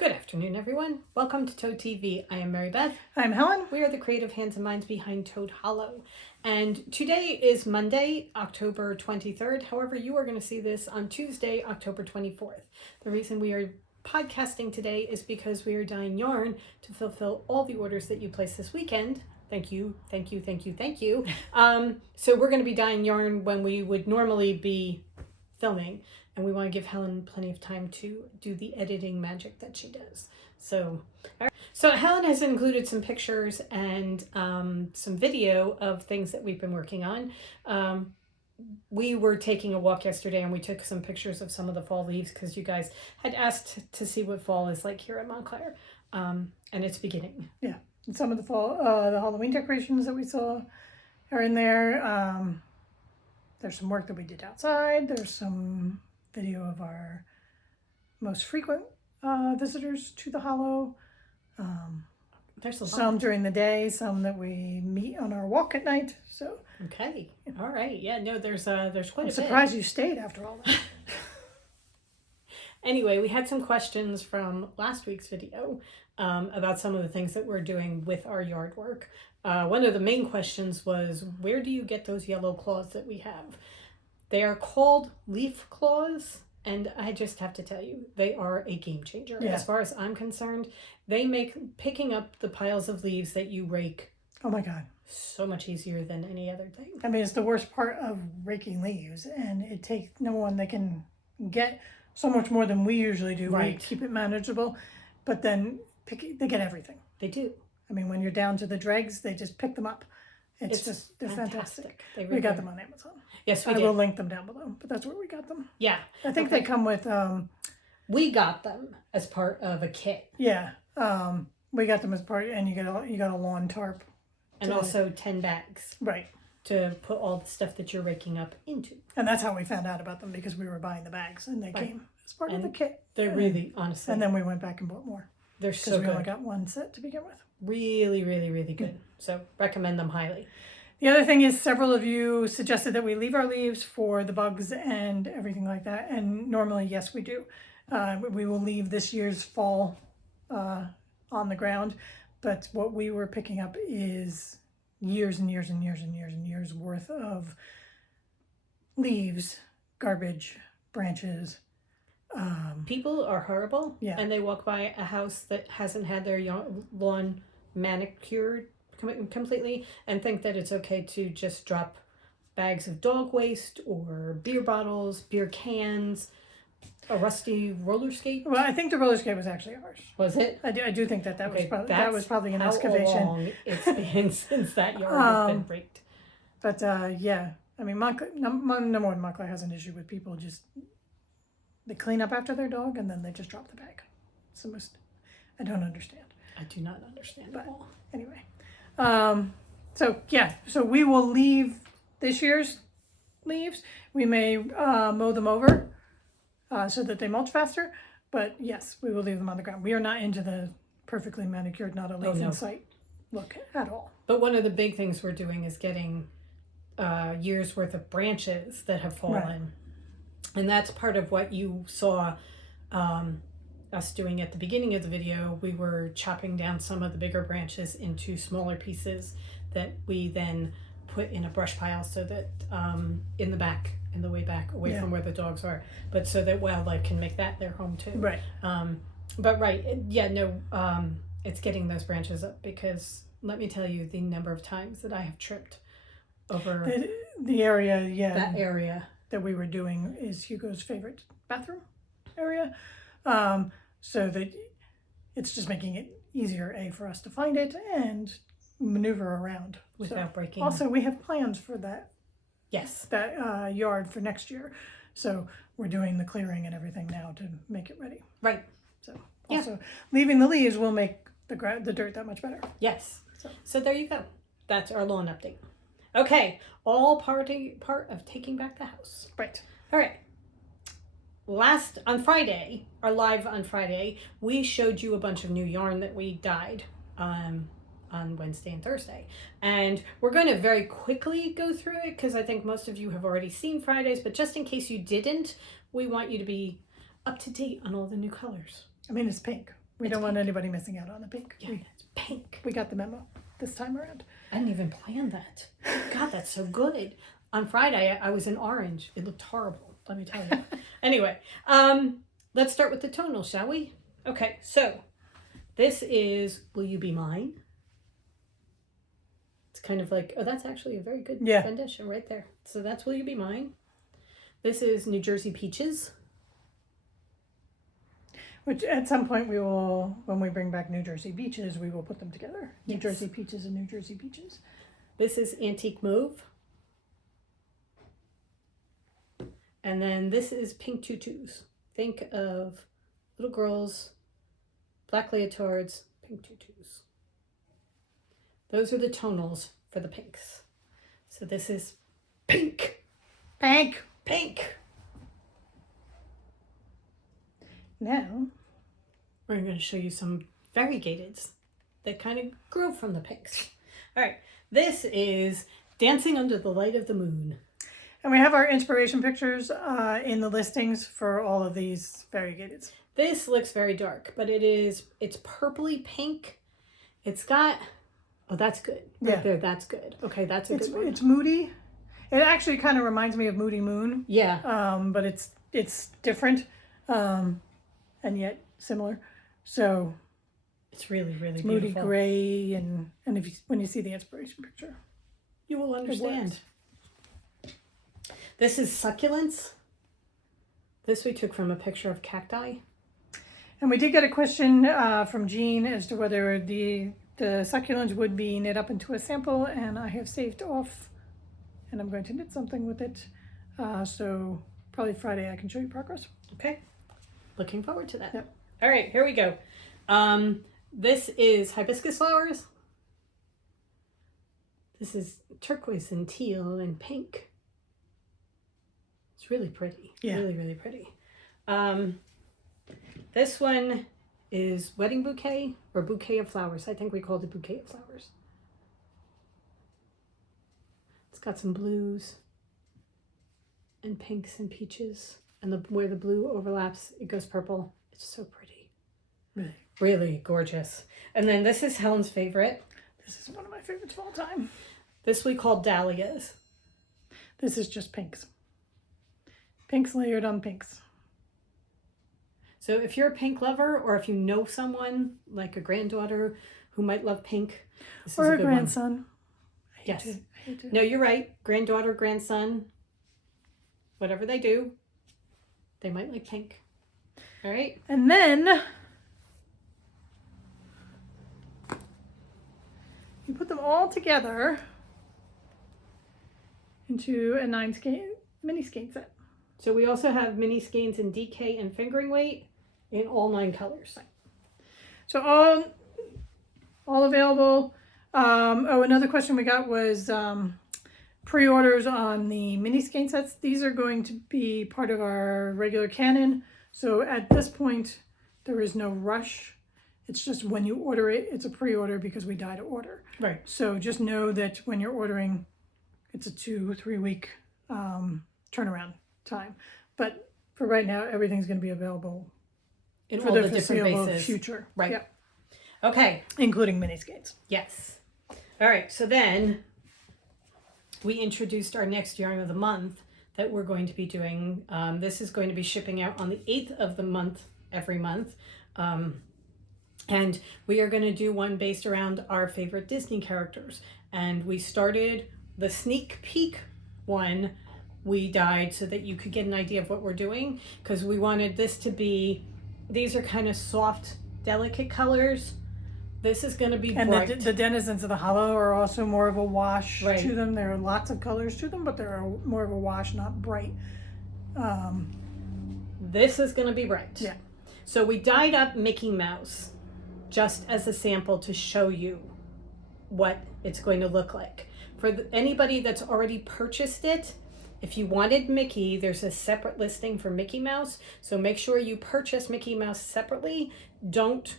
Good afternoon, everyone. Welcome to Toad TV. I am Mary Beth. I'm Helen. We are the creative hands and minds behind Toad Hollow. And today is Monday, October 23rd. However, you are going to see this on Tuesday, October 24th. The reason we are podcasting today is because we are dyeing yarn to fulfill all the orders that you placed this weekend. Thank you, thank you, thank you, thank you. So we're going to be dyeing yarn when we would normally be filming. And we want to give Helen plenty of time to do the editing magic that she does. So Helen has included some pictures and some video of things that we've been working on. We were taking a walk yesterday and we took some pictures of some of the fall leaves because you guys had asked to see what fall is like here at Montclair. And it's beginning. Yeah, and some of the fall, the Halloween decorations that we saw are in there. There's some work that we did outside. There's some video of our most frequent visitors to the Hollow. There's a lot. Some during the day, some that we meet on our walk at night. So okay, all right, yeah, no, there's quite a bit. I'm surprised you stayed after all that. Anyway, we had some questions from last week's video about some of the things that we're doing with our yard work. One of the main questions was, where do you get those yellow claws that we have? They are called leaf claws, and I just have to tell you, they are a game changer. Yeah. As far as I'm concerned, they make picking up the piles of leaves that you rake, Oh my God. so much easier than any other thing. I mean, it's the worst part of raking leaves, and it takes no one that can get so much more than we usually do. Right. We keep it manageable, but then they get everything. They do. I mean, when you're down to the dregs, they just pick them up. It's just, they're fantastic. They We really got are. them on Amazon. Yes, we I did. will link them down below, but that's where we got them. Yeah. I think Okay. they come with, We got them as part of a kit. yeah, we got them as part, and you got a lawn tarp. And also 10 bags Right. to put all the stuff that you're raking up into. And that's how we found out about them, because we were buying the bags, and they Right. came as part of And the kit. They're really, honestly, And then we went back and bought more, they're because so we only good. got one set to begin with. Really, really, really good. So recommend them highly. The other thing is, several of you suggested that we leave our leaves for the bugs and everything like that. And normally, yes, we do. We will leave this year's fall on the ground. But what we were picking up is years and years and years and years and years worth of leaves, garbage, branches. People are horrible. Yeah. And they walk by a house that hasn't had their lawn manicured completely and think that it's okay to just drop bags of dog waste or beer bottles, beer cans, a rusty roller skate. Well, I think the roller skate was actually ours. Was it? I do think that Okay, was probably an how excavation. long it's been since that yard has been raked. But yeah, I mean, number one, Montclair has an issue with people just, they clean up after their dog and then they just drop the bag. It's the most, I don't understand. I do not understand at all. Anyway, so yeah, so we will leave this year's leaves. We may mow them over so that they mulch faster, but yes, we will leave them on the ground. We are not into the perfectly manicured, not a leaf no. in sight look at all. But one of the big things we're doing is getting years worth of branches that have fallen. Right. And that's part of what you saw us doing at the beginning of the video. We were chopping down some of the bigger branches into smaller pieces that we then put in a brush pile so that in the way back, away Yeah. from where the dogs are, but so that wildlife can make that their home too. Right. It's getting those branches up, because let me tell you the number of times that I have tripped over The area, yeah. that area. That we were doing is Hugo's favorite bathroom area. So that it's just making it easier, for us to find it and maneuver around. Without breaking. Also, we have plans for that Yes. yard for next year. So we're doing the clearing and everything now to make it ready. Right. So Yeah. also leaving the leaves will make the dirt that much better. Yes. So. So there you go. That's our lawn update. Okay. All part of taking back the house. Right. All right. Our live on Friday, we showed you a bunch of new yarn that we dyed on Wednesday and Thursday. And we're going to very quickly go through it because I think most of you have already seen Fridays, but just in case you didn't, we want you to be up to date on all the new colors. I mean, it's pink. We don't want anybody missing out on the pink. Yeah, it's pink. We got the memo this time around. I didn't even plan that. God, that's so good. On Friday, I was in orange. It looked horrible, let me tell you. Anyway, let's start with the tonal, shall we? Okay, so this is Will You Be Mine? It's kind of like, oh, that's actually a very good rendition right there. So that's Will You Be Mine? This is New Jersey Peaches. Which at some point we will, when we bring back New Jersey Beaches, we will put them together. New Yes. Jersey Peaches and New Jersey Beaches. This is Antique Mauve. And then this is Pink Tutus. Think of little girls, black leotards, pink tutus. Those are the tonals for the pinks. So this is pink. Pink. Pink. Now, we're going to show you some variegateds that kind of grow from the pinks. All right, this is Dancing Under the Light of the Moon. and we have our inspiration pictures in the listings for all of these variegateds. This looks very dark, but it's purpley pink. It's got, oh, that's good. Right there, that's good. Okay, that's a good one. It's moody. It actually kind of reminds me of Moody Moon. Yeah. But it's different, and yet similar. So it's really, really it's beautiful. moody gray, and when you see the inspiration picture, you will understand. This is Succulents. This we took from a picture of cacti. And we did get a question from Jean as to whether the succulents would be knit up into a sample, and I have saved off, and I'm going to knit something with it. So probably Friday I can show you progress. Okay. Looking forward to that. Yep. All right, here we go. This is hibiscus flowers. This is turquoise and teal and pink. It's really pretty. Yeah. Really, really pretty. This one is Wedding Bouquet or Bouquet of Flowers. I think we called it Bouquet of Flowers. It's got some blues and pinks and peaches. And where the blue overlaps, it goes purple. It's so pretty. Really? Really gorgeous. And then this is Helen's favorite. This is one of my favorites of all time. This we call dahlias. This is just pinks. Pinks layered on pinks. So if you're a pink lover, or if you know someone like a granddaughter who might love pink, this or is a a good grandson. one. Yes. I hate to. No, you're right. Granddaughter, grandson, whatever they do, they might like pink. All right. And then you put them all together into a 9 mini skein set. So we also have mini skeins in DK and fingering weight in all 9 colors. So all available. Another question we got was pre-orders on the mini skein sets. These are going to be part of our regular canon. So at this point, there is no rush. It's just when you order it, it's a pre-order because we die to order. Right. So just know that when you're ordering, it's a 2-3 week turnaround time. But for right now, everything's going to be available In for all the the different foreseeable bases. future. Right. Yep. Okay. Including mini skates. Yes. All right. So then we introduced our next yarn of the month that we're going to be doing. This is going to be shipping out on the 8th of the month every month. And we are going to do one based around our favorite Disney characters. And we started the sneak peek one. We dyed so that you could get an idea of what we're doing, because we wanted this to be, these are kind of soft, delicate colors. This is going to be bright. And the denizens of the hollow are also more of a wash Right. to them. There are lots of colors to them, but they're more of a wash, not bright. This is going to be bright. Yeah. So we dyed up Mickey Mouse just as a sample to show you what it's going to look like. For anybody that's already purchased it, if you wanted Mickey, there's a separate listing for Mickey Mouse. So make sure you purchase Mickey Mouse separately. Don't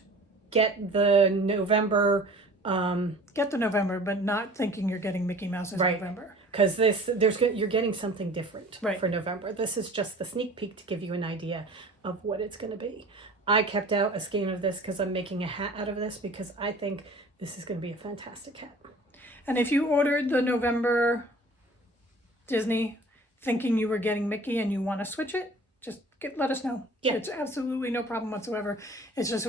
get the November. Get the November, but not thinking you're getting Mickey Mouse as Right. November. Because you're getting something different Right. for November. This is just the sneak peek to give you an idea of what it's going to be. I kept out a skein of this because I'm making a hat out of this because I think this is going to be a fantastic hat. And if you ordered the November Disney thinking you were getting Mickey and you want to switch it, just let us know. Yeah. It's absolutely no problem whatsoever. It's just,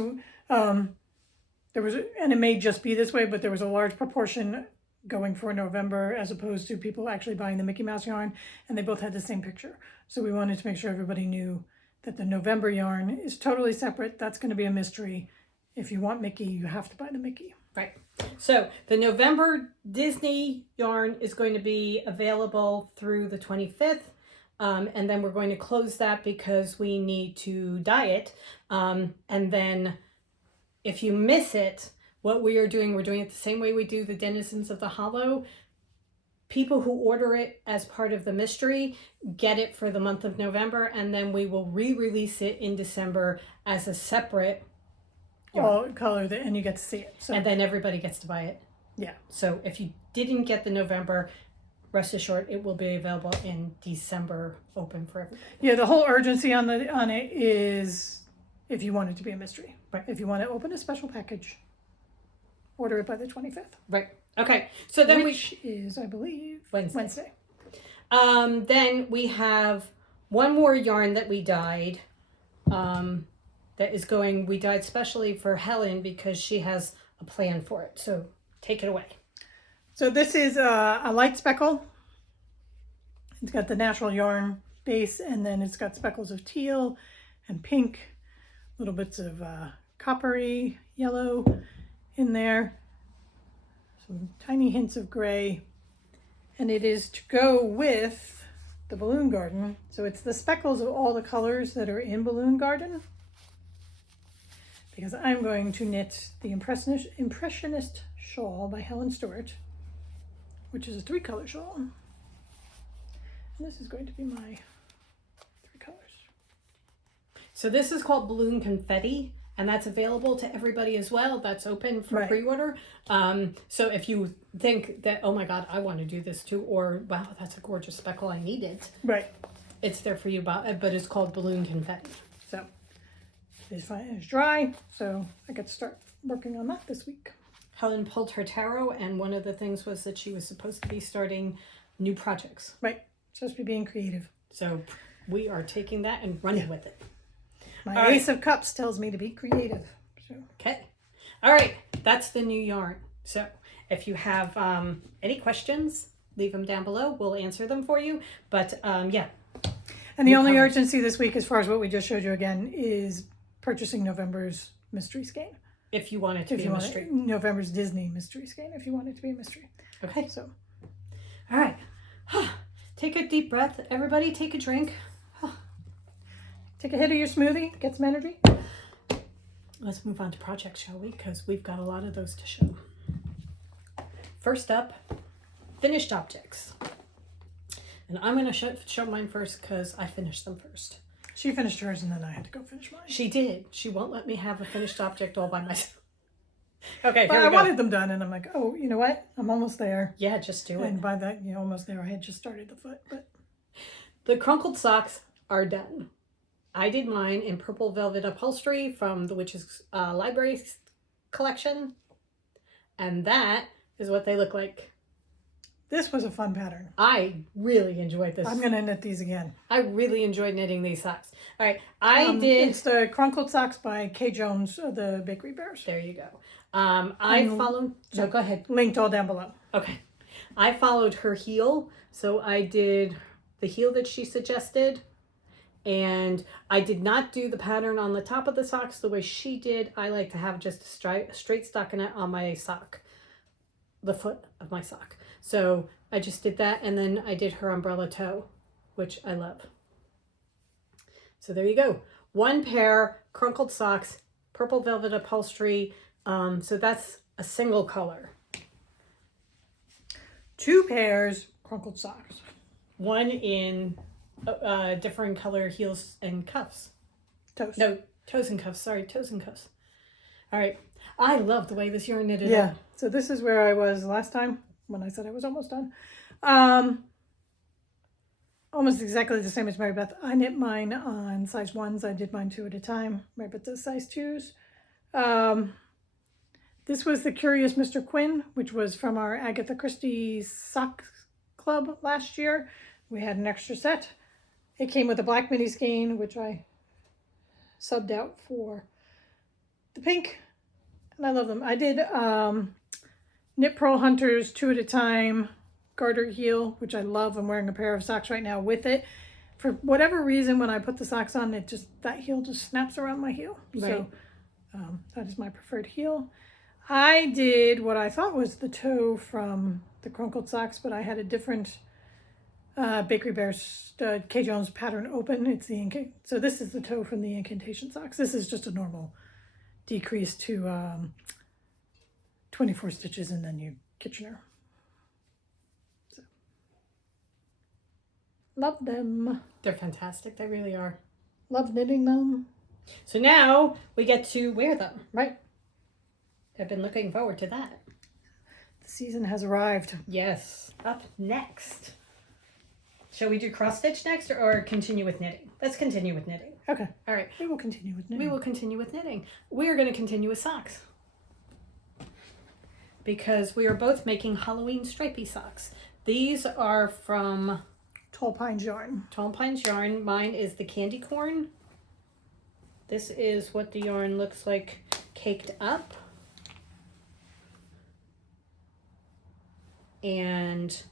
there was, and it may just be this way, but there was a large proportion going for November as opposed to people actually buying the Mickey Mouse yarn, and they both had the same picture. So we wanted to make sure everybody knew that the November yarn is totally separate. That's going to be a mystery. If you want Mickey, you have to buy the Mickey. Right. So the November Disney yarn is going to be available through the 25th. And then we're going to close that because we need to dye it. And then if you miss it, what we are doing, we're doing it the same way we do the Denizens of the Hollow. People who order it as part of the mystery get it for the month of November, and then we will re-release it in December as a separate All color, and you get to see it. So and then everybody gets to buy it. yeah. So if you didn't get the November, rest assured it will be available in December, open for everybody. Yeah, the whole urgency on it is if you want it to be a mystery. Right. If you want to open a special package, order it by the 25th. Right. Okay. So then Which is, I believe, Wednesday. Then we have one more yarn that we dyed. That is going. We dyed specially for Helen because she has a plan for it. So take it away. So this is a light speckle. It's got the natural yarn base, and then it's got speckles of teal and pink, little bits of coppery yellow in there, some tiny hints of gray, and it is to go with the Balloon Garden. So it's the speckles of all the colors that are in Balloon Garden, because I'm going to knit the Impressionist Shawl by Helen Stewart, which is a 3-color shawl. And this is going to be my 3 colors. So this is called Balloon Confetti, and that's available to everybody as well. That's open for Right. pre-order. So if you think that, oh my God, I want to do this too, or wow, that's a gorgeous speckle, I need it. Right. It's there for you, but it's called Balloon Confetti. So it's fine. It's dry, so I get to start working on that this week. Helen pulled her tarot, and one of the things was that she was supposed to be starting new projects. Right. Supposed to be being creative. So we are taking that and running with it. My All right. Ace of Cups tells me to be creative. So Okay. All right. That's the new yarn. So if you have any questions, leave them down below. We'll answer them for you. But yeah. And the only comments. urgency this week, as far as what we just showed you again, is purchasing November's mystery skein. If you want it to be a mystery. November's Disney mystery skein, if you want it to be a mystery. Okay. So, All right. Take a deep breath. Everybody take a drink. take a hit of your smoothie, get some energy. Let's move on to projects, shall we? Because we've got a lot of those to show. First up, finished objects. And I'm going to show mine first because I finished them first. She finished hers and then I had to go finish mine. She did. She won't let me have a finished object all by myself. Okay, But here I we go. wanted them done, and I'm like, oh, you know what? I'm almost there. Yeah, just do it. And by that, almost there, I had just started the foot. But The crunkled socks are done. I did mine in purple velvet upholstery from the Witch's Library collection. And that is what they look like. this was a fun pattern. I really enjoyed this. I'm going to knit these again. I really enjoyed knitting these socks. All right, I did. It's the Crunkled Socks by Kay Jones, the Bakery Bears. There you go. I followed. No, go ahead. Linked all down below. Okay. I followed her heel. So I did the heel that she suggested. And I did not do the pattern on the top of the socks the way she did. I like to have just a straight stockinette on my sock. The foot of my sock. So I just did that. And then I did her umbrella toe, which I love. So there you go. One pair, crunkled socks, purple velvet upholstery. So that's a single color. 2 pairs crunkled socks. One in different color heels and cuffs. Toes. No, toes and cuffs. Sorry, toes and cuffs. All right. I love the way this yarn knitted Yeah. up. So this is where I was last time when I said I was almost done. almost exactly the same as Mary Beth. I knit mine on size 1s. I did mine 2 at a time. Mary Beth does size 2s. This was the Curious Mr. Quinn, which was from our Agatha Christie sock club last year. We had an extra set. It came with a black mini skein, which I subbed out for the pink, and I love them. I did Knit Pearl Hunters 2 at a time garter heel, which I love. I'm wearing a pair of socks right now with it. For whatever reason, when I put the socks on, that heel just snaps around my heel. Right. So that is my preferred heel. I did what I thought was the toe from the crunkled socks, but I had a different Bakery Bear K. Jones pattern open. It's the so this is the toe from the incantation socks. This is just a normal decrease to 24 stitches and then you Kitchener. So, love them. They're fantastic. They really are. Love knitting them. So now we get to wear them, right? I've been looking forward to that. The season has arrived. Yes. Up next. Shall we do cross stitch next or continue with knitting? Let's continue with knitting. Okay. All right. We will continue with knitting. We will continue with knitting. We are going to continue with socks. Because we are both making Halloween stripy socks. These are from Tall Pines yarn. Tall Pines yarn. Mine is the candy corn. This is what the yarn looks like caked up. And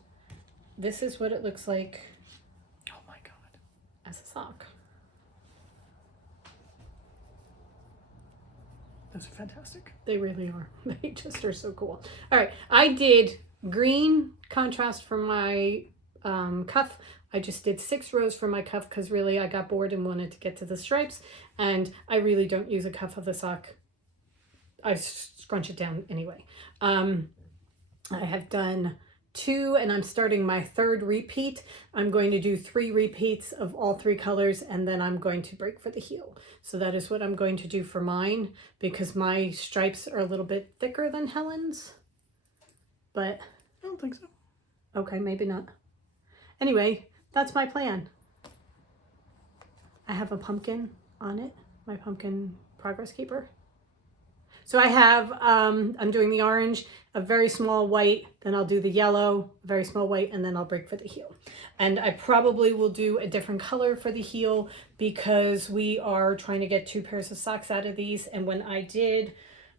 this is what it looks like. Oh my God. As a sock. Those are fantastic. They really are. They just are so cool. All right. I did green contrast for my cuff. I just did 6 rows for my cuff because really I got bored and wanted to get to the stripes. And I really don't use a cuff of the sock. I scrunch it down anyway. I have done 2 and I'm starting my 3rd repeat. I'm going to do 3 repeats of all 3 colors and then I'm going to break for the heel. So that is what I'm going to do for mine because my stripes are a little bit thicker than Helen's. But I don't think so. okay, maybe not. Anyway, that's my plan. I have a pumpkin on it, my pumpkin progress keeper. So I have, I'm doing the orange, a very small white, then I'll do the yellow, very small white, and then I'll break for the heel. And I probably will do a different color for the heel because we are trying to get 2 pairs of socks out of these. And when I did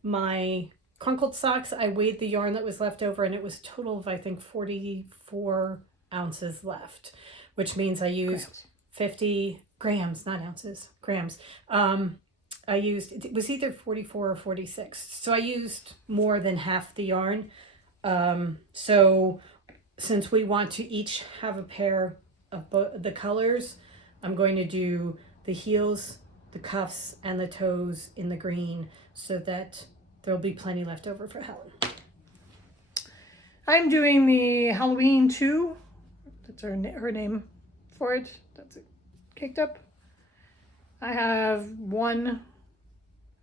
my crunkled socks, I weighed the yarn that was left over and it was a total of, I think, 44 ounces left, which means I used 50 grams, not ounces, grams. I used, it was either 44 or 46. So I used more than half the yarn. So since we want to each have a pair of the colors, I'm going to do the heels, the cuffs, and the toes in the green so that there'll be plenty left over for Helen. I'm doing the Halloween 2. That's her name for it. That's it caked up. I have 1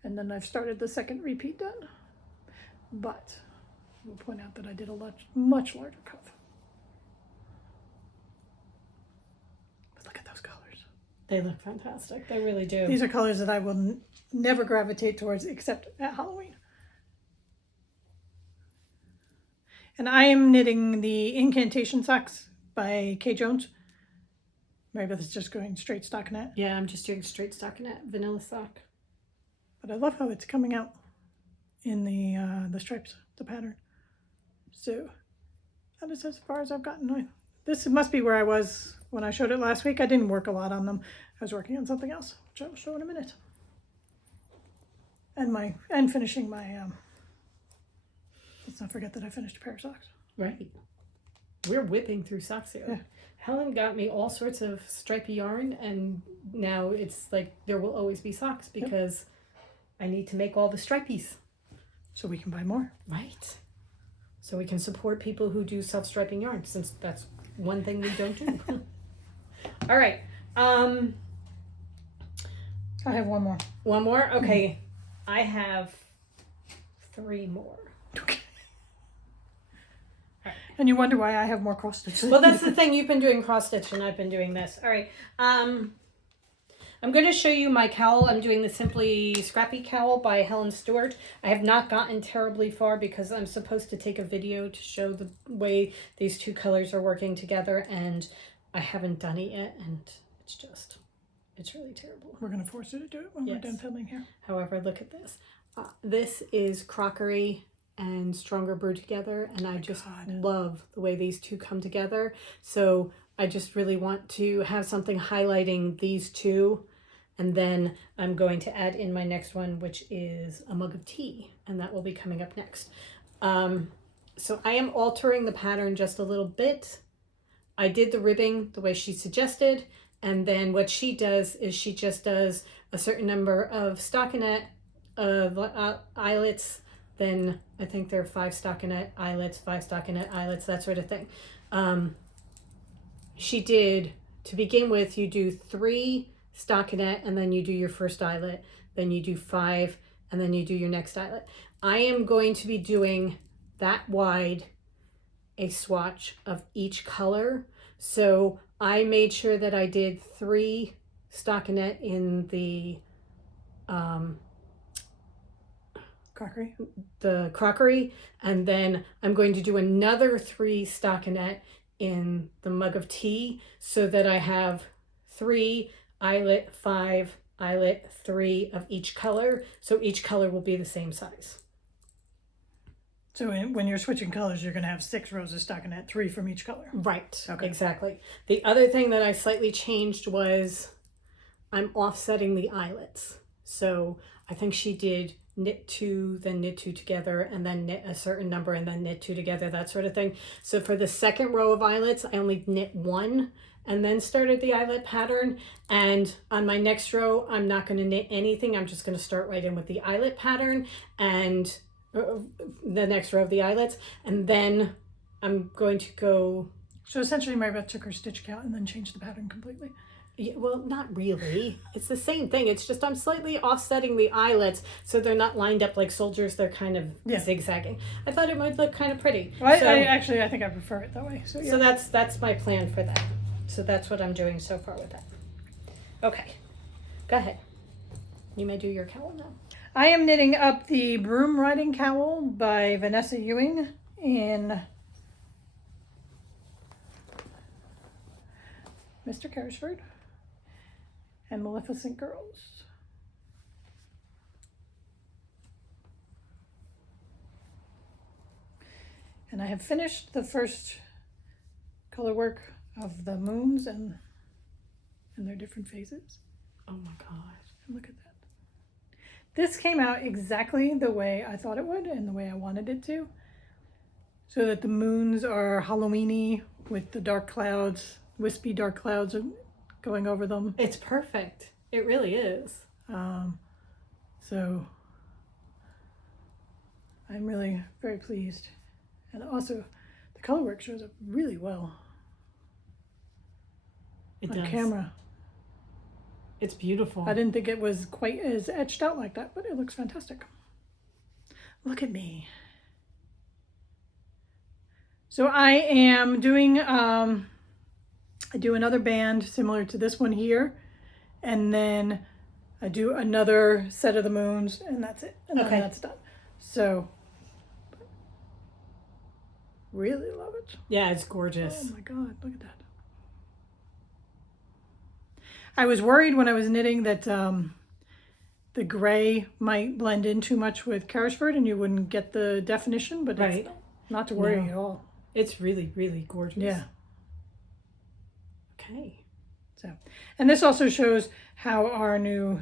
and then I've started the 2nd repeat done. But I will point out that I did a much larger cuff. But look at those colors. They look fantastic. They really do. These are colors that I will never gravitate towards except at Halloween. And I am knitting the Incantation Socks by K. Jones. Mary Beth is just going straight stockinette. Yeah, I'm just doing straight stockinette, vanilla sock. But I love how it's coming out in the stripes, the pattern. So that is as far as I've gotten. This must be where I was when I showed it last week. I didn't work a lot on them. I was working on something else, which I will show in a minute. And finishing my let's not forget that I finished a pair of socks. Right. We're whipping through socks here. Yeah. Helen got me all sorts of stripy yarn and now it's like there will always be socks because I need to make all the stripies. So we can buy more. Right. So we can support people who do self-striping yarn since that's one thing we don't do. All right. I have 1 more. 1 more? Okay. I have 3 more. Okay. And you wonder why I have more cross stitch. Well, that's the thing. You've been doing cross stitch and I've been doing this. All right. I'm going to show you my cowl. I'm doing the Simply Scrappy cowl by Helen Stewart. I have not gotten terribly far because I'm supposed to take a video to show the way these two colors are working together, and I haven't done it yet, and it's really terrible. We're going to force you to do it when we're done filming here. However, look at this. This is Crockery and Stronger Brew together, and I just love the way these two come together. So I just really want to have something highlighting these two, and then I'm going to add in my next one, which is a mug of tea, and that will be coming up next. So I am altering the pattern just a little bit. I did the ribbing the way she suggested, and then what she does is she just does a certain number of stockinette eyelets. Then I think there are 5 stockinette eyelets, 5 stockinette eyelets, that sort of thing. She did, to begin with, you do 3 stockinette, and then you do your first eyelet, then you do 5, and then you do your next eyelet. I am going to be doing that wide a swatch of each color. So I made sure that I did 3 stockinette in the crockery, and then I'm going to do another 3 stockinette in the mug of tea, so that I have 3 eyelet, 5 eyelet, 3 of each color, so each color will be the same size. So when you're switching colors, you're going to have 6 rows of stockinette, 3 from each color. Right. Okay. Exactly. The other thing that I slightly changed was I'm offsetting the eyelets. So I think she did knit 2, then knit 2 together, and then knit a certain number, and then knit 2 together, that sort of thing. So for the second row of eyelets, I only knit 1 and then started the eyelet pattern. And on my next row, I'm not going to knit anything. I'm just going to start right in with the eyelet pattern and the next row of the eyelets. And then I'm going to go... So essentially Maribeth took her stitch count and then changed the pattern completely. Yeah, well, not really. It's the same thing. It's just I'm slightly offsetting the eyelets so they're not lined up like soldiers. They're kind of zigzagging. I thought it might look kind of pretty. Well, I think I prefer it that way. So, yeah. So that's my plan for that. So that's what I'm doing so far with that. Okay, go ahead. You may do your cowl now. I am knitting up the Broom Riding Cowl by Vanessa Ewing in Mr. Carrisford and Maleficent Girls. And I have finished the first color work of the moons and their different phases. Oh my God. And look at that. This came out exactly the way I thought it would and the way I wanted it to. So that the moons are Halloween-y with the dark clouds, wispy dark clouds going over them. It's perfect. It really is. So I'm really very pleased. And also the color work shows up really well It on does. camera. It's beautiful. I didn't think it was quite as etched out like that, but it looks fantastic. Look at me. So I am doing, I do another band similar to this one here, and then I do another set of the moons, and that's it. And then that's done. So, really love it. Yeah, it's gorgeous. Oh my God, look at that. I was worried when I was knitting that the gray might blend in too much with Carrisford and you wouldn't get the definition, but it's not to worry at all. It's really, really gorgeous. Yeah. Okay. So, and this also shows how our new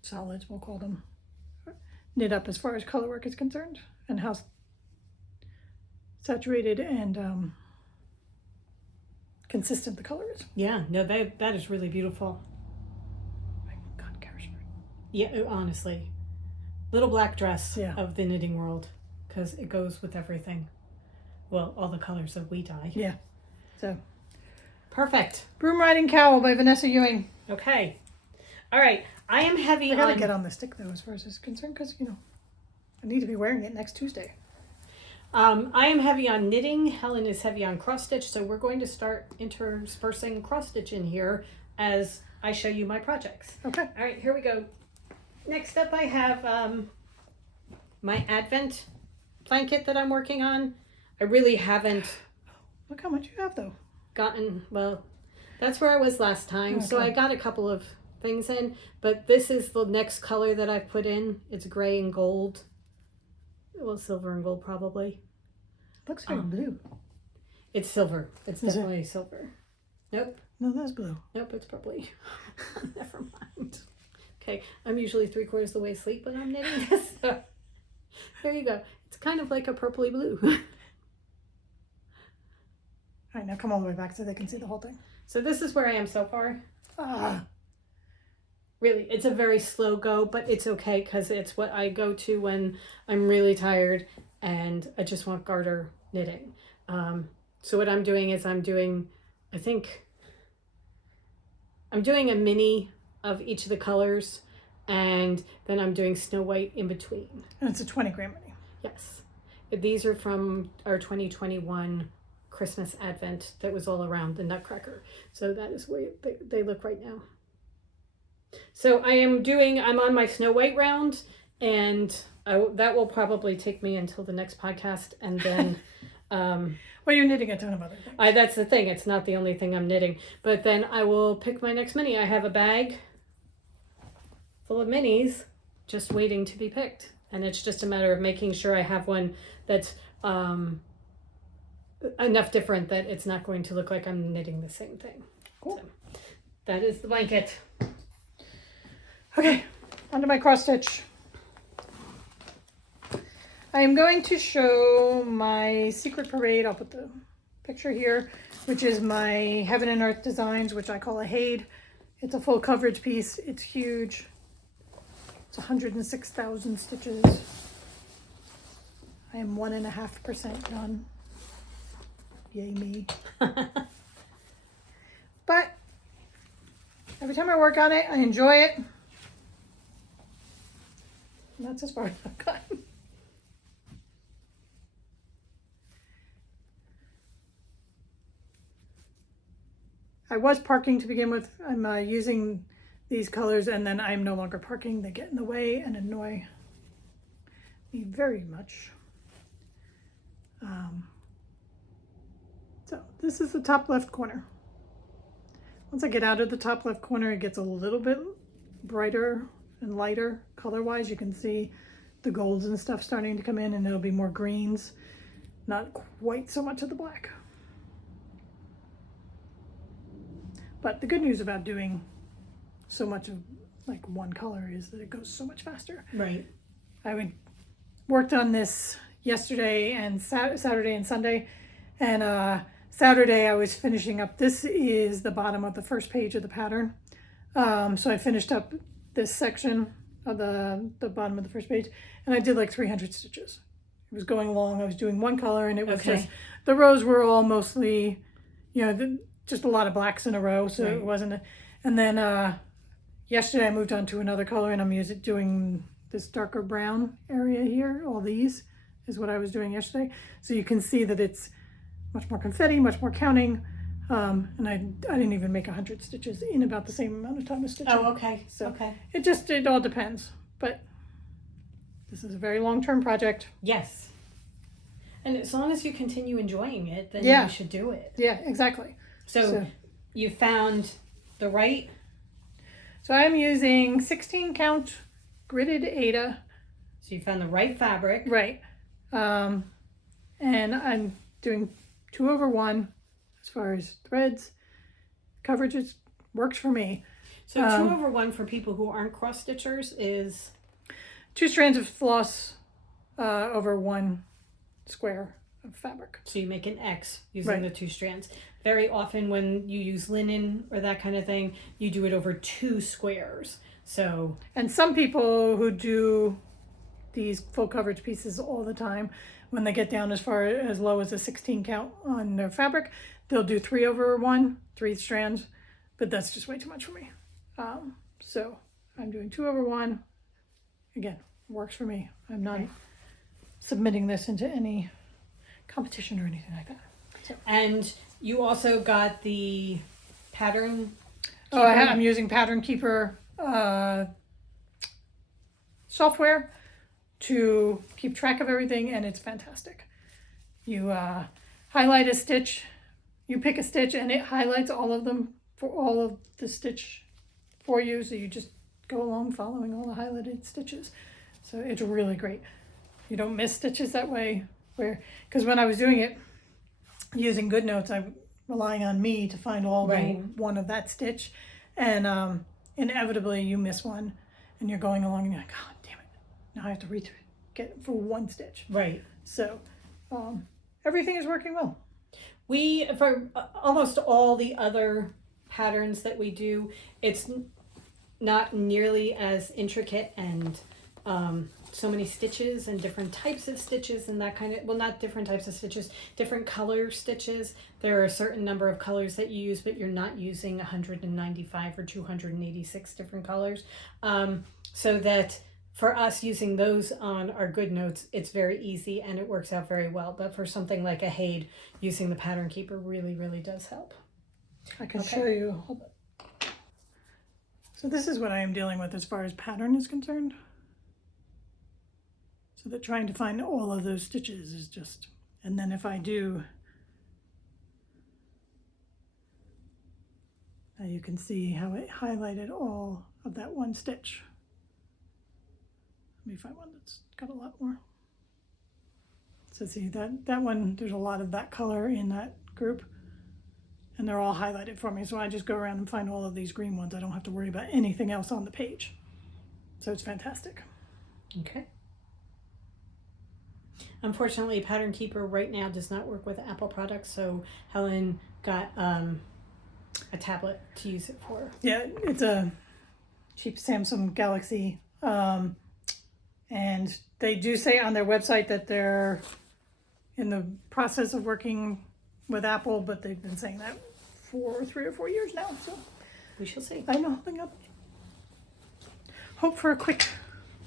solids, we'll call them, knit up as far as color work is concerned, and how saturated and consistent the color is. Yeah, no, that is really beautiful. Oh my God, Carrisford. Yeah, honestly. Little black dress of the knitting world, because it goes with everything. Well, all the colors that we dye. Yeah. So. Perfect. Broom Riding Cowl by Vanessa Ewing. Okay. All right. I am heavy I gotta get on the stick though, as far as this is concerned, because I need to be wearing it next Tuesday. I am heavy on knitting. Helen is heavy on cross stitch, so we're going to start interspersing cross stitch in here as I show you my projects. Okay. All right, here we go. Next up, I have my Advent blanket that I'm working on. I really haven't Look how much you have, though. gotten, well, that's where I was last time. So Okay. I got a couple of things in, but this is the next color that I've put in. It's gray and gold. Well, silver and gold probably. Looks very blue. It's silver. It's Is it? definitely silver. Nope. No, that's blue. Nope, it's probably. Never mind. Okay, I'm usually 3/4 the way asleep when I'm knitting this. So there you go. It's kind of like a purpley blue. All right, now come all the way back so they can see the whole thing. So this is where I am so far. Ah, Really, it's a very slow go, but it's okay because it's what I go to when I'm really tired and I just want garter knitting. So what I'm doing is I'm doing a mini of each of the colors, and then I'm doing Snow White in between. and it's a 20-gram mini. Yes. These are from our 2021 Christmas Advent that was all around the Nutcracker. So that is where they look right now. So I'm on my Snow White round, and that will probably take me until the next podcast. And then, Well, you're knitting a ton of other things. that's the thing. It's not the only thing I'm knitting, but then I will pick my next mini. I have a bag full of minis just waiting to be picked. And it's just a matter of making sure I have one that's, enough different that it's not going to look like I'm knitting the same thing. Cool. So, that is the blanket. Okay, onto my cross stitch. I am going to show my Secret Parade. I'll put the picture here, which is my Heaven and Earth Designs, which I call a HAID. It's a full coverage piece. It's huge. It's 106,000 stitches. I am 1.5% done. Yay me. But every time I work on it, I enjoy it. And that's as far as I've gotten. I was parking to begin with. I'm using these colors, and then I'm no longer parking. They get in the way and annoy me very much. So this is the top left corner. Once I get out of the top left corner, it gets a little bit brighter and lighter color-wise. You can see the golds and stuff starting to come in, and it'll be more greens, not quite so much of the black. But the good news about doing so much of like one color is that it goes so much faster. Right. Worked on this yesterday and Saturday and Sunday, and Saturday I was finishing up. This is the bottom of the first page of the pattern. So I finished up this section of the bottom of the first page, and I did like 300 stitches. It was going along. I was doing one color, and it was just the rows were all mostly, just a lot of blacks in a row. So Right. it wasn't. And then yesterday I moved on to another color, and I'm doing this darker brown area here. All these is what I was doing yesterday. So you can see that it's much more confetti, much more counting. And I didn't even make 100 stitches in about the same amount of time as stitching. Oh, okay. So okay. it all depends. But this is a very long-term project. Yes. And as long as you continue enjoying it, then Yeah. you should do it. Yeah, exactly. So you found the right. So I'm using 16 count gridded Aida. So you found the right fabric. Right. And I'm doing 2/1 as far as threads. Coverage works for me. So 2/1 for people who aren't cross stitchers is 2 strands of floss over 1 square of fabric. so you make an X using Right. the 2 strands. Very often when you use linen or that kind of thing, you do it over 2 squares. So And some people who do these full coverage pieces all the time, when they get down as low as a 16 count on their fabric, they'll do 3/1, 3 strands, but that's just way too much for me. So I'm doing 2/1. Again, works for me. I'm not submitting this into any competition or anything like that. So. And you also got the pattern. Oh, I'm using Pattern Keeper software to keep track of everything, and it's fantastic. You highlight a stitch, you pick a stitch, and it highlights all of them for all of the stitch for you, so you just go along following all the highlighted stitches. So it's really great. You don't miss stitches that way, because when I was doing it using GoodNotes, I'm relying on me to find all one of that stitch, and inevitably you miss one, and you're going along and you're like, oh damn it, now I have to get for one stitch. Right. So everything is working well. We, for almost all the other patterns that we do, it's not nearly as intricate and so many stitches and different types of stitches and that kind of, well, not different types of stitches, different color stitches. There are a certain number of colors that you use, but you're not using 195 or 286 different colors. So that for us using those on our GoodNotes, it's very easy and it works out very well. But for something like a Haid, using the Pattern Keeper really, really does help. I can show you. So this is what I am dealing with as far as pattern is concerned. So that trying to find all of those stitches is just, and then if I do, now you can see how it highlighted all of that one stitch. Let me find one that's got a lot more. So see that one, there's a lot of that color in that group, and they're all highlighted for me. So I just go around and find all of these green ones. I don't have to worry about anything else on the page. So it's fantastic. Okay. Unfortunately, Pattern Keeper right now does not work with Apple products, so Helen got a tablet to use it for. Yeah, it's a cheap Samsung Galaxy, and they do say on their website that they're in the process of working with Apple, but they've been saying that for 3 or 4 years now, so we shall see. I'm holding up. Hope for a quick.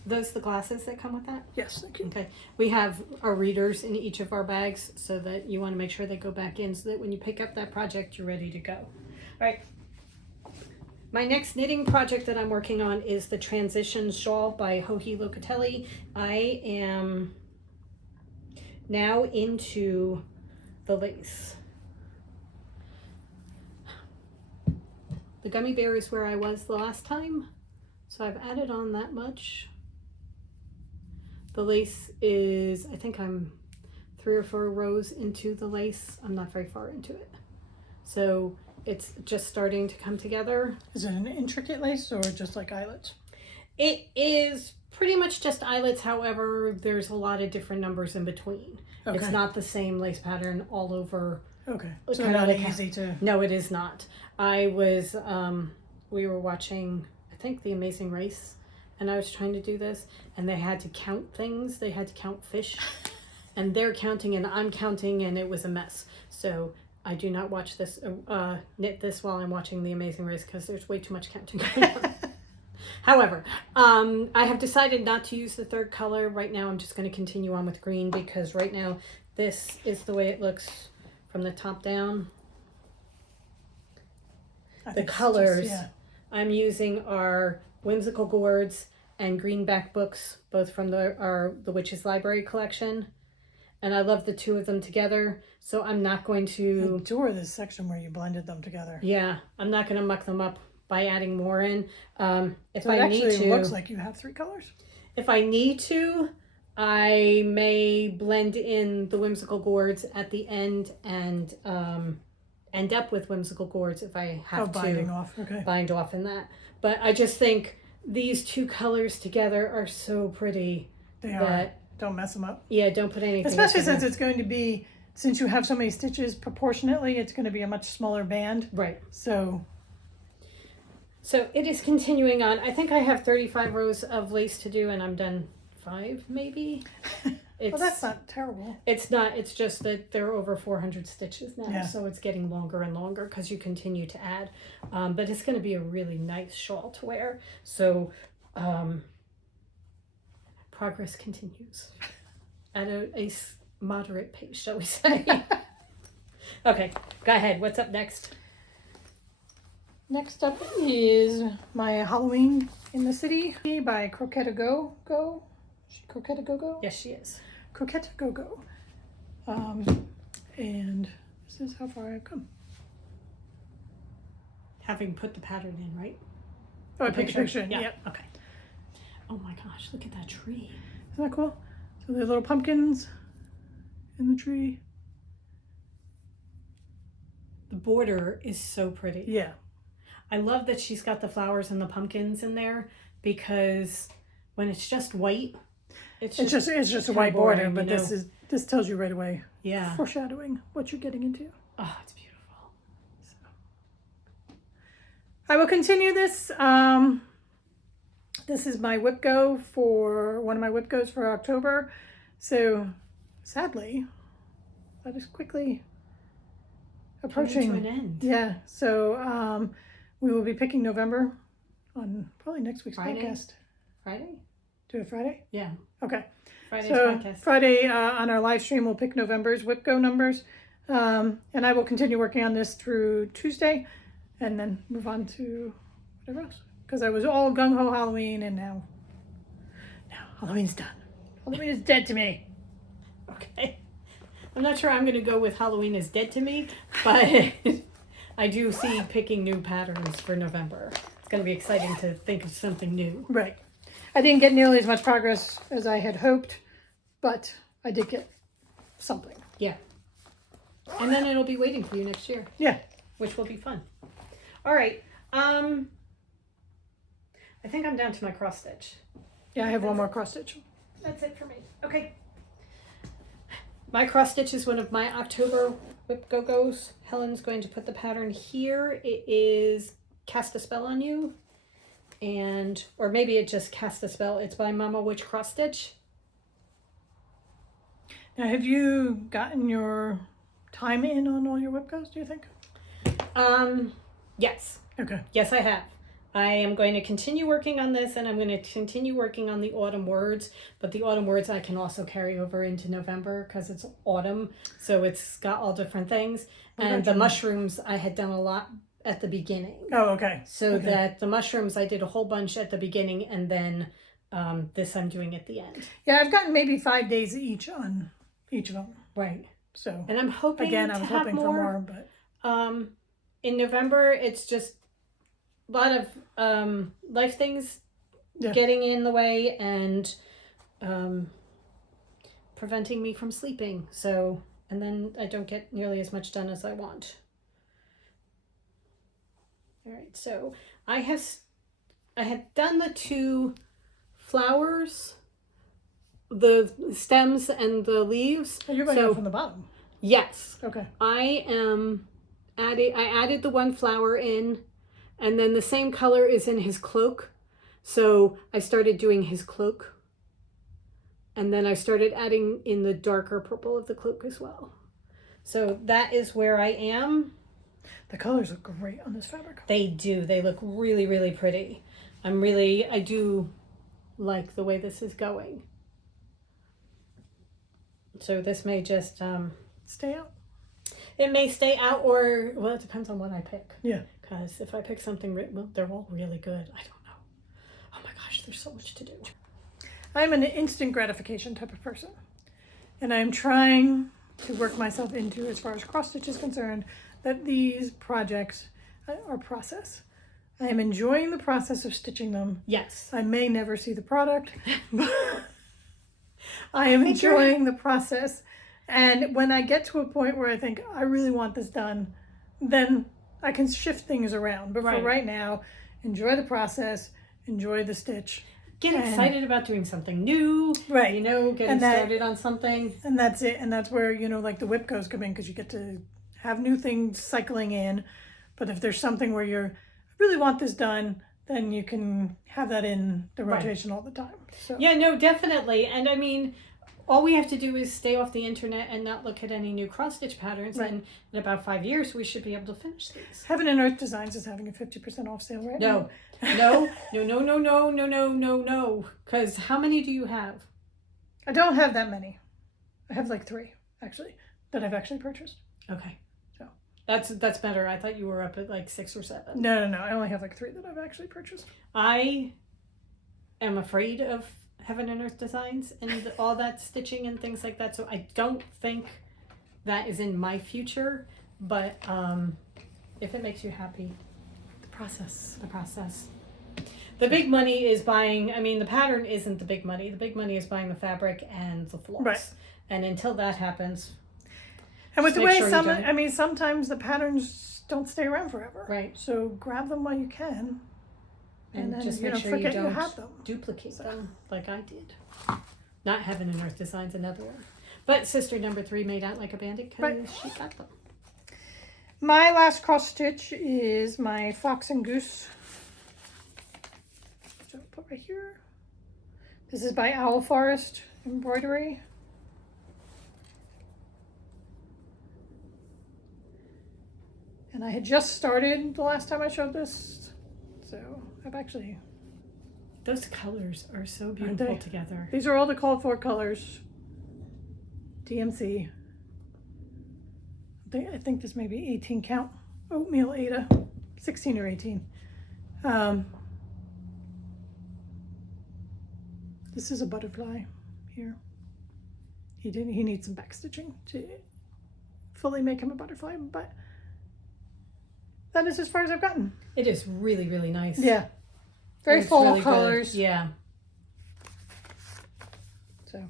Those the glasses that come with that? Yes, thank you. Okay. We have our readers in each of our bags so that you want to make sure they go back in so that when you pick up that project, you're ready to go. All right. My next knitting project that I'm working on is the Transition Shawl by Joji Locatelli. I am now into the lace. The gummy bear is where I was the last time, so I've added on that much. The lace is, I think I'm 3 or 4 rows into the lace. I'm not very far into it. So it's just starting to come together. Is it an intricate lace or just like eyelets? It is pretty much just eyelets. However, there's a lot of different numbers in between. Okay. It's not the same lace pattern all over. Okay. So not easy to. No, it is not. I was, we were watching, I think, The Amazing Race. And I was trying to do this, and they had to count things. They had to count fish, and they're counting, and I'm counting, and it was a mess. So I do not watch this, knit this while I'm watching The Amazing Race because there's way too much counting going on. However, I have decided not to use the third color. Right now, I'm just going to continue on with green because right now this is the way it looks from the top down. The colors I'm using are Whimsical Gourds and Greenback books, both from the Witch's Library collection. And I love the two of them together, so I'm not going to... I adore this section where you blended them together. Yeah, I'm not going to muck them up by adding more in. If so I need to... It actually looks like you have 3 colors. If I need to, I may blend in the Whimsical Gourds at the end and end up with Whimsical Gourds if I have to bind off in that. But I just think these two colors together are so pretty. They are. Don't mess them up. Yeah, don't put anything. Especially since it's going to be, since you have so many stitches proportionately, it's going to be a much smaller band. Right. So it is continuing on. I think I have 35 rows of lace to do, and I'm done 5 maybe. Well, that's not terrible. It's not. It's just that there are over 400 stitches now, so it's getting longer and longer because you continue to add. But it's going to be a really nice shawl to wear. So progress continues at a moderate pace, shall we say. Okay, go ahead. What's up next? Next up is my Halloween in the City by Croquetta Go. Is she Croquetta Go? Yes, she is. Croquetta Go. And this is how far I've come. Having put the pattern in, right? Oh, I picked a picture. Yeah. Yep. Okay. Oh my gosh, look at that tree. Isn't that cool? So there's little pumpkins in the tree. The border is so pretty. Yeah. I love that she's got the flowers and the pumpkins in there, because when it's just white, it's just a white border, boring, but you know? this tells you right away. Yeah. Foreshadowing what you're getting into. Oh, it's beautiful. So. I will continue this. This is my whip go for one of my whip goes for October. So sadly, that is quickly approaching Coming to an end. Yeah. So we will be picking November on probably next week's Friday? podcast. Friday? Do it Friday? Yeah. Okay. Friday's So podcast. Friday on our live stream, we'll pick November's whip go numbers. And I will continue working on this through Tuesday and then move on to whatever else. Because I was all gung-ho Halloween, and now Halloween's done. Halloween is dead to me. Okay. I'm not sure I'm going to go with Halloween is dead to me, but I do see picking new patterns for November. It's going to be exciting to think of something new. Right. I didn't get nearly as much progress as I had hoped, but I did get something. Yeah. And then it'll be waiting for you next year. Yeah. Which will be fun. All right. I think I'm down to my cross stitch. Yeah, I have one more cross stitch. That's it for me. Okay. My cross stitch is one of my October whip go-go's. Helen's going to put the pattern here. It is Cast a Spell on You. Or maybe it just Cast a Spell. It's by Mama Witch Cross Stitch. Now, have you gotten your time in on all your whip goes, do you think? Yes. Okay. Yes, I have. I am going to continue working on this, and I'm going to continue working on the autumn words, but the autumn words I can also carry over into November because it's autumn, so it's got all different things. And the mushrooms I had done a lot at the beginning. Oh, okay. So that the mushrooms I did a whole bunch at the beginning, and then this I'm doing at the end. Yeah, I've gotten maybe 5 days each on each of them. Right. So and I'm hoping again, I was to have hoping more. for more, but In November, it's just a lot of life things getting in the way and preventing me from sleeping. So, and then I don't get nearly as much done as I want. All right, so I had done the 2 flowers, the stems and the leaves. Oh, you're going out from the bottom. Yes. Okay. I added the 1 flower in, and then the same color is in his cloak. So I started doing his cloak. And then I started adding in the darker purple of the cloak as well. So that is where I am. The colors look great on this fabric. They do. They look really, really pretty. I do like the way this is going. So this may just stay out. It may stay out, or well, it depends on what I pick. Yeah. Because if I pick something, well, they're all really good. I don't know. Oh my gosh, there's so much to do. I'm an instant gratification type of person, and I'm trying to work myself into, as far as cross stitch is concerned, that these projects are process. I am enjoying the process of stitching them. Yes. I may never see the product, but I am enjoying the process. And when I get to a point where I think I really want this done, then I can shift things around. But for right now, enjoy the process, enjoy the stitch. Get excited about doing something new. Right. You know, getting started on something. And that's it. And that's where, like the whip goes come in, because you get to have new things cycling in. But if there's something where I really want this done, then you can have that in the rotation all the time. So. Yeah, no, definitely. And I mean, all we have to do is stay off the internet and not look at any new cross-stitch patterns. Right. And in about 5 years, we should be able to finish these. Heaven and Earth Designs is having a 50% off sale right now. No. Because how many do you have? I don't have that many. I have like 3 actually that I've actually purchased. Okay. So. That's better. I thought you were up at like 6 or 7. No. I only have like 3 that I've actually purchased. I am afraid of Heaven and Earth Designs and all that stitching and things like that. So I don't think that is in my future. But if it makes you happy, The process. the process. The big money is buying, I mean, the pattern isn't the big money. The big money is buying the fabric and the floss. Right. And until that happens, And with just the make way sure you some, don't- I mean, sometimes the patterns don't stay around forever. Right. So grab them while you can. and then, just you make know, sure you forget you don't have them. duplicate them like I did. Not Heaven and Earth Designs, another one. But sister number 3 made out like a bandit because Right. she got them. My last cross stitch is my Fox and Goose. So I'll put right here. This is by Owl Forest Embroidery. And I had just started the last time I showed this. So I've actually, Those colors are so they? beautiful together. these are all the called for colors. DMC. I think this may be 18 count. Oatmeal Ada. 16 or 18. This is a butterfly here. He needs some back stitching to fully make him a butterfly, but that is as far as I've gotten. It is really, really nice. Yeah. Very It's fall really good. colors. Yeah. So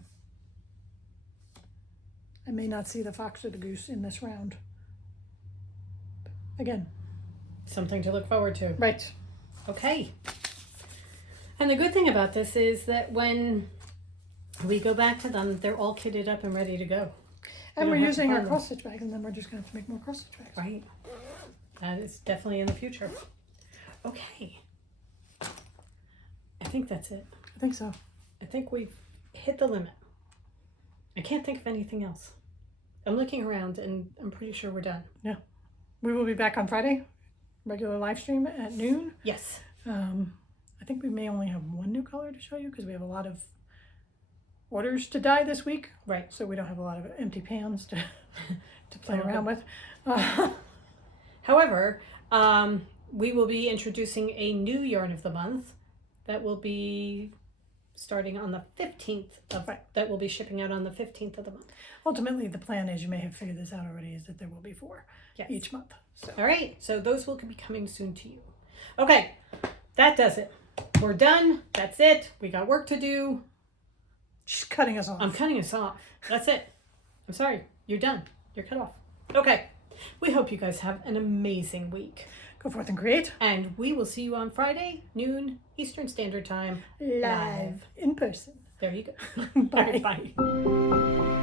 I may not see the fox or the goose in this round. Again. Something to look forward to. Right. Okay. And the good thing about this is that when we go back to them, they're all kitted up and ready to go. And don't we're have to using our find them. cross stitch bags, and then we're just going to have to make more cross stitch bags. Right. That is definitely in the future. Okay. I think that's it. I think so. I think we've hit the limit. I can't think of anything else. I'm looking around and I'm pretty sure we're done. We will be back on Friday, regular live stream at noon. Yes. I think we may only have 1 new color to show you because we have a lot of orders to dye this week. Right. So we don't have a lot of empty pans to play Okay. around with. However, we will be introducing a new yarn of the month that will be starting on the 15th of Right. that will be shipping out on the 15th of the month. Ultimately, the plan, as you may have figured this out already, is that there will be 4 Yes. each month. So All right. So those will be coming soon to you. Okay. That does it. We're done. That's it. We got work to do. she's cutting us off. I'm cutting us off. That's it. I'm sorry. You're done. You're cut off. Okay. We hope you guys have an amazing week. Go forth and create And we will see you on Friday, noon, Eastern Standard Time. live in person. There you go. Bye. Bye.